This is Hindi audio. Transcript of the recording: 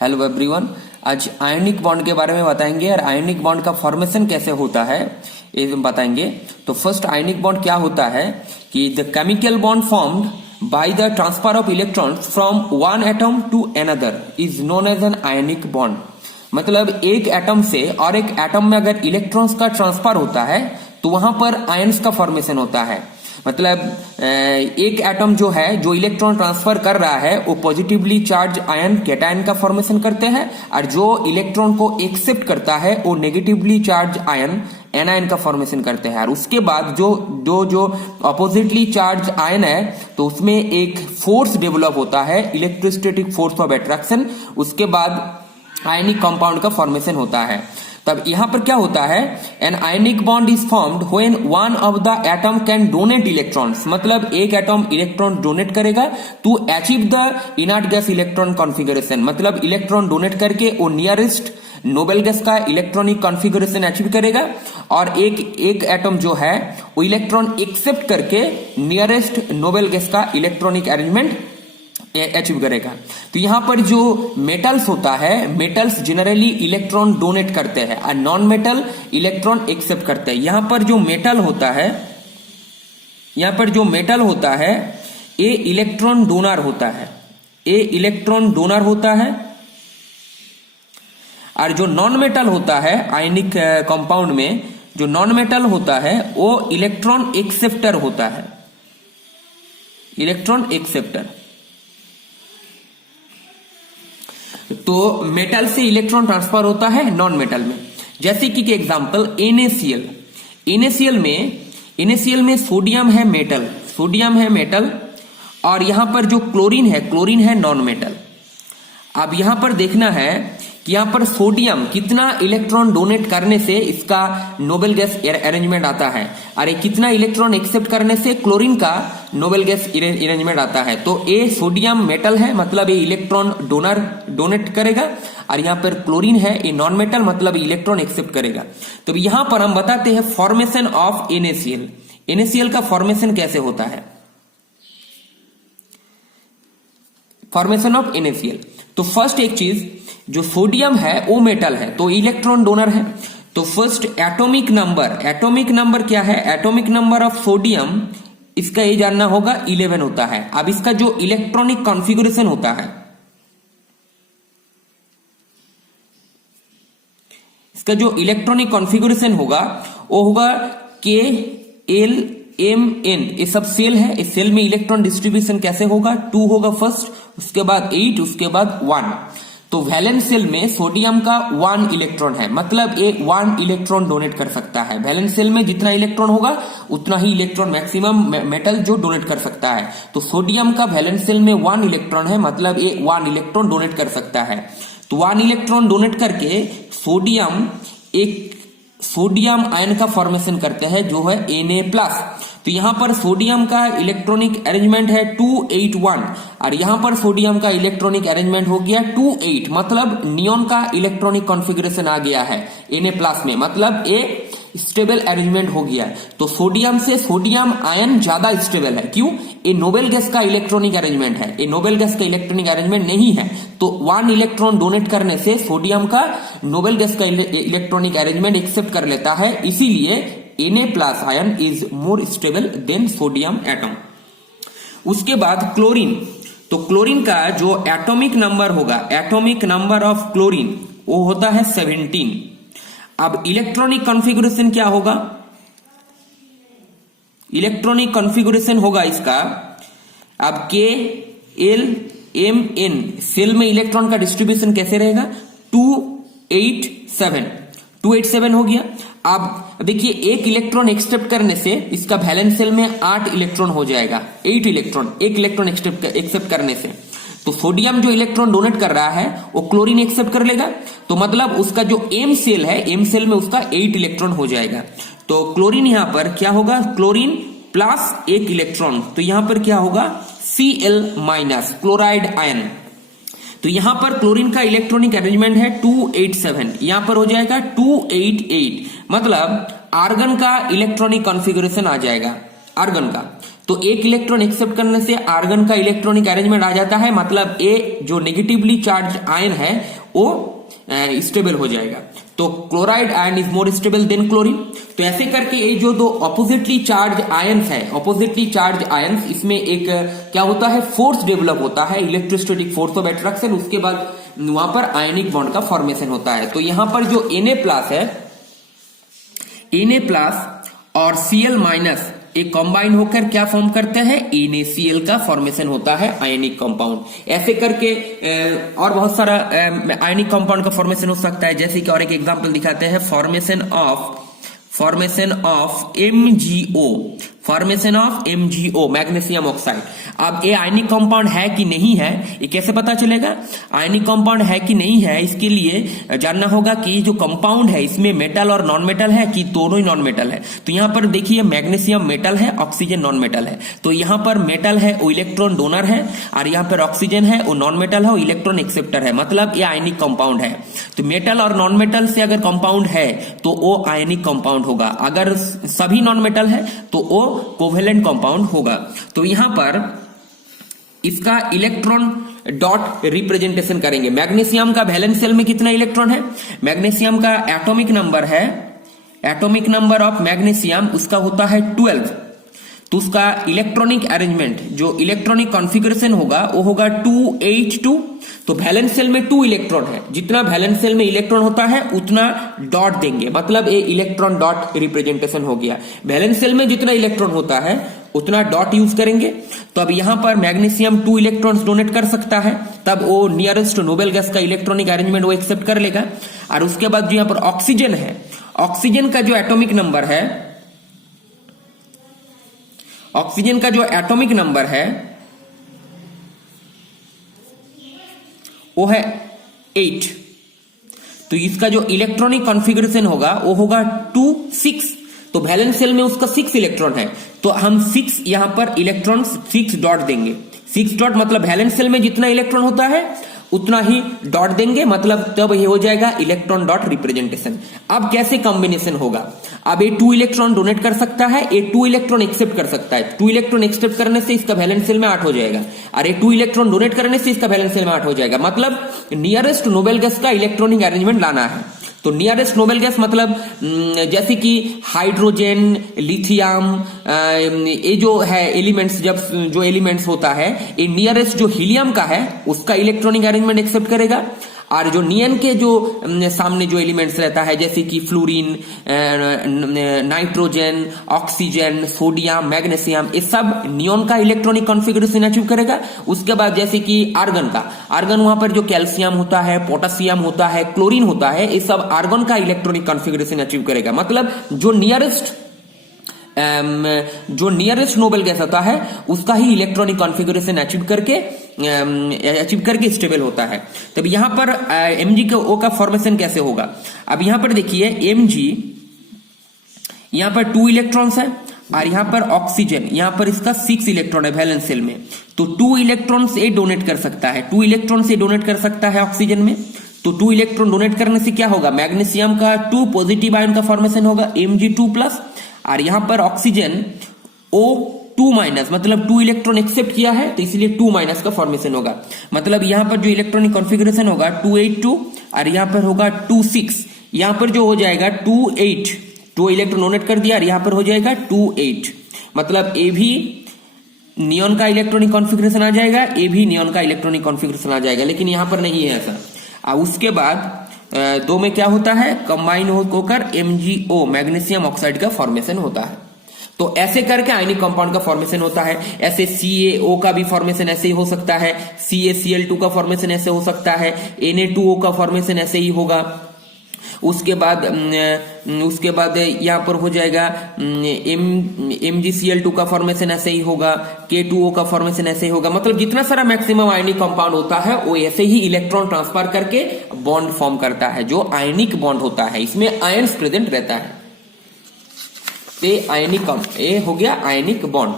Hello everyone. आज आयनिक बॉन्ड के बारे में बताएंगे और आयनिक बॉन्ड का फॉर्मेशन कैसे होता है ये बताएंगे। तो फर्स्ट आयनिक बॉन्ड क्या होता है कि the chemical bond formed by the transfer of electrons from one atom to another is known as an ionic bond. मतलब एक एटम से और एक एटम में अगर इलेक्ट्रॉन्स का ट्रांसफर होता है तो वहां पर आयन्स का फॉर्मेशन होता है। मतलब एक एटम जो है जो इलेक्ट्रॉन ट्रांसफर कर रहा है वो पॉजिटिवली चार्ज आयन कैटायन का फॉर्मेशन करते हैं और जो इलेक्ट्रॉन को एक्सेप्ट करता है वो नेगेटिवली चार्ज आयन एनायन का फॉर्मेशन करते हैं। और उसके बाद जो अपोजिटली चार्ज आयन है तो उसमें एक फोर्स डेवलप होता है, इलेक्ट्रोस्टैटिक फोर्स ऑफ अट्रैक्शन। उसके बाद आयनिक कंपाउंड का फॉर्मेशन होता है। तब यहां पर क्या होता है, an ionic bond is formed when one of the atom can donate electrons. मतलब एक एटम इलेक्ट्रॉन डोनेट करेगा to achieve the inert gas electron configuration. मतलब इलेक्ट्रॉन डोनेट करके वो नियरेस्ट नोबेल गैस का इलेक्ट्रॉनिक कॉन्फ़िगरेशन अचीव करेगा और एक एटम जो है वो इलेक्ट्रॉन एक्सेप्ट करके नियरेस्ट नोबेल गैस का इलेक्ट्रॉनिक अरेंजमेंट अचीव करेगा। तो यहां पर जो मेटल्स होता है, मेटल्स जनरली इलेक्ट्रॉन डोनेट करते हैं और नॉन मेटल इलेक्ट्रॉन एक्सेप्ट करते हैं। यहां पर जो मेटल होता है ये इलेक्ट्रॉन डोनर होता है, ये इलेक्ट्रॉन डोनर होता है। और जो नॉन मेटल होता है आयनिक कंपाउंड में, जो नॉन मेटल होता है वो इलेक्ट्रॉन एक्सेप्टर होता है, इलेक्ट्रॉन एक्सेप्टर। तो मेटल से इलेक्ट्रॉन ट्रांसफर होता है नॉन मेटल में। जैसे कि एग्जांपल NaCl में सोडियम है मेटल और यहां पर जो क्लोरीन है नॉन मेटल। अब यहां पर देखना है कि यहां पर सोडियम कितना इलेक्ट्रॉन डोनेट करने से इसका नोबेल गैस अरेंजमेंट आता है और कितना इलेक्ट्रॉन एक्सेप्ट करने से क्लोरीन का नोबेल गैस अरेंजमेंट आता है। तो ये सोडियम मेटल है, मतलब ये इलेक्ट्रॉन डोनेट करेगा और यहाँ पर क्लोरीन है ये नॉन मेटल, मतलब इलेक्ट्रॉन एक्सेप्ट करेगा। तो यहां पर हम बताते हैं फॉर्मेशन ऑफ NaCl का फॉर्मेशन कैसे होता है। फॉर्मेशन ऑफ NaCl, तो फर्स्ट एक चीज, जो सोडियम है वो मेटल है तो इलेक्ट्रॉन डोनर है। तो फर्स्ट एटॉमिक नंबर क्या है, एटॉमिक नंबर ऑफ सोडियम, इसका ये जानना होगा 11 होता है। अब इसका जो इलेक्ट्रॉनिक कॉन्फ़िगरेशन होता है, इसका जो इलेक्ट्रॉनिक कॉन्फ़िगरेशन होगा वो होगा KLMN। ये सब सेल है, इस सेल में इलेक्ट्रॉन डिस्ट्रीब्यूशन कैसे होगा, 2 होगा फर्स्ट, उसके बाद 8, उसके बाद 1। तो वैलेंस सेल में सोडियम का 1 इलेक्ट्रॉन है, मतलब ये 1 इलेक्ट्रॉन डोनेट कर सकता है। वैलेंस सेल में जितना इलेक्ट्रॉन होगा उतना ही इलेक्ट्रॉन मैक्सिमम मेटल जो डोनेट कर सकता है। तो सोडियम का वैलेंस सेल में 1 इलेक्ट्रॉन है, मतलब ये 1 इलेक्ट्रॉन डोनेट कर सकता है। तो 1 इलेक्ट्रॉन डोनेट करके सोडियम आयन का फॉर्मेशन करते हैं जो है Na+। तो यहां पर सोडियम का इलेक्ट्रॉनिक अरेंजमेंट है 281 और यहां पर सोडियम का इलेक्ट्रॉनिक अरेंजमेंट हो गया 28, मतलब नियॉन का इलेक्ट्रॉनिक कॉन्फ़िगरेशन आ गया है Na+ में, मतलब ये स्टेबल अरेंजमेंट हो गया। तो सोडियम से सोडियम आयन ज्यादा स्टेबल है, क्यों, ये नोबेल गैस का इलेक्ट्रॉनिक अरेंजमेंट है, ये नोबेल गैस का इलेक्ट्रॉनिक अरेंजमेंट नहीं है। तो 1 इलेक्ट्रॉन डोनेट करने से सोडियम का नोबेल गैस का इलेक्ट्रॉनिक अरेंजमेंट एक्सेप्ट कर लेता है, इसीलिए Na+ ion is more stable then sodium atom. उसके बाद क्लोरीन, तो क्लोरीन का जो एटॉमिक नंबर होगा, एटॉमिक नंबर ऑफ क्लोरीन वो होता है 17। अब इलेक्ट्रॉनिक कॉन्फ़िगरेशन क्या होगा, इलेक्ट्रॉनिक कॉन्फ़िगरेशन होगा इसका, अब KLMN सेल में इलेक्ट्रॉन का डिस्ट्रीब्यूशन कैसे रहेगा, 287 हो गया। अब देखिए एक इलेक्ट्रॉन एक्सेप्ट करने से इसका वैलेंस सेल में 8 इलेक्ट्रॉन हो जाएगा, 8 इलेक्ट्रॉन, एक इलेक्ट्रॉन एक्सेप्ट करने से। तो सोडियम जो इलेक्ट्रॉन डोनेट कर रहा है वो क्लोरीन एक्सेप्ट कर लेगा, तो मतलब उसका जो M सेल है, M सेल में उसका 8 इलेक्ट्रॉन हो जाएगा। तो क्लोरीन यहां पर क्या होगा, क्लोरीन प्लस 1 इलेक्ट्रॉन, तो यहां पर क्या होगा Cl- क्लोराइड आयन। तो यहां पर क्लोरीन का इलेक्ट्रॉनिक अरेंजमेंट है 287, यहां पर हो जाएगा 288, मतलब आर्गन का इलेक्ट्रॉनिक कॉन्फ़िगरेशन आ जाएगा आर्गन का। तो एक इलेक्ट्रॉन एक्सेप्ट करने से आर्गन का इलेक्ट्रॉनिक अरेंजमेंट आ जाता है, मतलब ए जो नेगेटिवली चार्ज आयन है वो स्टेबल हो जाएगा। तो chloride ion is more stable than chlorine. तो ऐसे करके ये जो दो ऑपोजिटली चार्ज आयंस है, ऑपोजिटली चार्ज आयंस, इसमें एक क्या होता है, फोर्स डेवलप होता है, इलेक्ट्रोस्टैटिक फोर्स ऑफ अट्रैक्शन। उसके बाद वहां पर आयनिक बॉन्ड का फॉर्मेशन होता है। तो यहां पर जो Na+ है, Na+ और Cl- एक कंबाइन होकर क्या फॉर्म करते हैं, NaCl का फॉर्मेशन होता है आयनिक कंपाउंड। ऐसे करके और बहुत सारा आयनिक कंपाउंड का फॉर्मेशन हो सकता है, जैसे कि और एक एग्जांपल दिखाते हैं, formation of MgO, magnesium oxide. अब ये आयनिक कंपाउंड है कि नहीं है, ये कैसे पता चलेगा आयनिक कंपाउंड है कि नहीं है? इसके लिए जानना होगा कि जो कंपाउंड है इसमें मेटल और नॉन मेटल है कि दोनों ही नॉन मेटल है। तो यहां पर देखिए मैग्नीशियम मेटल है, ऑक्सीजन नॉन मेटल है। तो यहां पर मेटल है वो इलेक्ट्रॉन डोनर है, और यहां पर ऑक्सीजन है वो नॉन मेटल है, वो इलेक्ट्रॉन एक्सेप्टर है, मतलब ये आयनिक कंपाउंड है। तो मेटल और नॉन मेटल से अगर कंपाउंड है तो वो आयनिक कंपाउंड होगा, अगर सभी नॉन मेटल है तो वो कोवेलेंट कंपाउंड होगा। तो यहां पर इसका इलेक्ट्रॉन डॉट रिप्रेजेंटेशन करेंगे। मैग्नीशियम का वैलेंस शेल में कितना इलेक्ट्रॉन है? मैग्नीशियम का एटॉमिक नंबर ऑफ मैग्नीशियम उसका होता है 12। तो उसका इलेक्ट्रॉनिक अरेंजमेंट, जो इलेक्ट्रॉनिक कॉन्फ़िगरेशन होगा वो होगा 282। तो वैलेंस शेल में 2 इलेक्ट्रॉन है, जितना वैलेंस शेल में इलेक्ट्रॉन होता है उतना डॉट देंगे, मतलब ये इलेक्ट्रॉन डॉट रिप्रेजेंटेशन हो गया। वैलेंस शेल में जितना इलेक्ट्रॉन होता है उतना डॉट यूज करेंगे। तो अब यहां पर मैग्नीशियम 2 इलेक्ट्रॉन्स डोनेट कर सकता है, तब वो नियरेस्ट नोबेल गैस का इलेक्ट्रॉनिक अरेंजमेंट वो एक्सेप्ट कर लेगा। और उसके बाद जो यहां पर ऑक्सीजन है, ऑक्सीजन का जो एटॉमिक नंबर है, ऑक्सीजन का जो एटॉमिक नंबर है वो है 8। तो इसका जो इलेक्ट्रॉनिक कॉन्फ़िगरेशन होगा वो होगा 2 6। तो वैलेंस शेल में उसका 6 इलेक्ट्रॉन है, तो हम 6 यहां पर इलेक्ट्रॉन 6 डॉट देंगे। 6 डॉट मतलब वैलेंस शेल में जितना इलेक्ट्रॉन होता है उतना ही डॉट देंगे, मतलब तब ये हो जाएगा इलेक्ट्रॉन डॉट रिप्रेजेंटेशन। अब कैसे कॉम्बिनेशन होगा? अब ये 2 इलेक्ट्रॉन डोनेट कर सकता है, ये 2 इलेक्ट्रॉन एक्सेप्ट कर सकता है। 2 इलेक्ट्रॉन एक्सेप्ट करने से इसका वैलेंस शेल में 8 हो जाएगा, और ये 2 इलेक्ट्रॉन डोनेट करने से इसका वैलेंस शेल में 8 हो जाएगा। मतलब नियरेस्ट नोबेल गैस का इलेक्ट्रॉनिक अरेंजमेंट लाना है। तो नियरेस्ट नोबेल गैस मतलब जैसे कि हाइड्रोजन, लिथियम, ये जो है एलिमेंट्स, जब जो एलिमेंट्स होता है ये नियरेस्ट जो हीलियम का है उसका इलेक्ट्रॉनिक अरेंजमेंट एक्सेप्ट करेगा। और जो नियन के जो सामने जो एलिमेंट्स रहता है जैसे कि fluorine, nitrogen, oxygen, sodium, magnesium, ये सब नियॉन का इलेक्ट्रॉनिक कॉन्फ़िगरेशन अचीव करेगा। उसके बाद जैसे कि आर्गन का, आर्गन वहां पर जो कैल्शियम होता है, पोटेशियम होता है, क्लोरीन होता है, ये सब आर्गन का इलेक्ट्रॉनिक कॉन्फ़िगरेशन अचीव करेगा। मतलब जो नियरेस्ट नोबेल गैस होता है उसका ही इलेक्ट्रॉनिक कॉन्फ़िगरेशन अचीव करके स्टेबल होता है। तब यहां पर Mg का फॉर्मेशन कैसे होगा? अब यहां पर देखिए Mg, यहां पर 2 इलेक्ट्रॉन्स है, और यहां पर ऑक्सीजन, यहां पर इसका 6 इलेक्ट्रॉन है वैलेंस शेल में। तो 2 इलेक्ट्रॉन्स ये डोनेट कर सकता है, 2 इलेक्ट्रॉन्स ये डोनेट कर सकता है ऑक्सीजन में। तो 2 इलेक्ट्रॉन डोनेट करने से क्या होगा? मैग्नीशियम का 2 पॉजिटिव आयन का फॉर्मेशन होगा Mg2+, और यहां पर ऑक्सीजन O2-, मतलब 2 इलेक्ट्रॉन एक्सेप्ट किया है तो इसलिए 2- का फॉर्मेशन होगा। मतलब यहां पर जो इलेक्ट्रॉनिक कॉन्फ़िगरेशन होगा 282, और यहां पर होगा 26। यहां पर जो हो जाएगा 28, 2 इलेक्ट्रॉन डोनेट कर दिया और यहां पर हो जाएगा 28। मतलब ए भी नियॉन का इलेक्ट्रॉनिक कॉन्फ़िगरेशन आ जाएगा, ए भी नियॉन का इलेक्ट्रॉनिक कॉन्फ़िगरेशन आ जाएगा, लेकिन यहां पर नहीं है ऐसा। और उसके बाद 2 में क्या होता है? कंबाइन होकर MgO, मैग्नीशियम ऑक्साइड का फॉर्मेशन होता है। तो ऐसे करके आयनिक कंपाउंड का फॉर्मेशन होता है। ऐसे CaO का भी फॉर्मेशन ऐसे ही हो सकता है, CaCl2 का फॉर्मेशन ऐसे हो सकता है, Na2O का फॉर्मेशन ऐसे ही होगा। उसके बाद यहाँ पर हो जाएगा MgCl2 का फॉर्मेशन ऐसे ही होगा, K2O का फॉर्मेशन ऐसे ही होगा। मतलब जितना सारा मैक्सिमम आयनिक कंपाउंड होता है वो ऐसे ही इलेक्ट्रॉन ट्रांसफर करके बॉन्ड फॉर्म करता है, जो आयनिक बॉन्ड होता है। इसमें आयन्स प्रेजेंट रहता है। ये हो गया आयनिक बॉन्ड।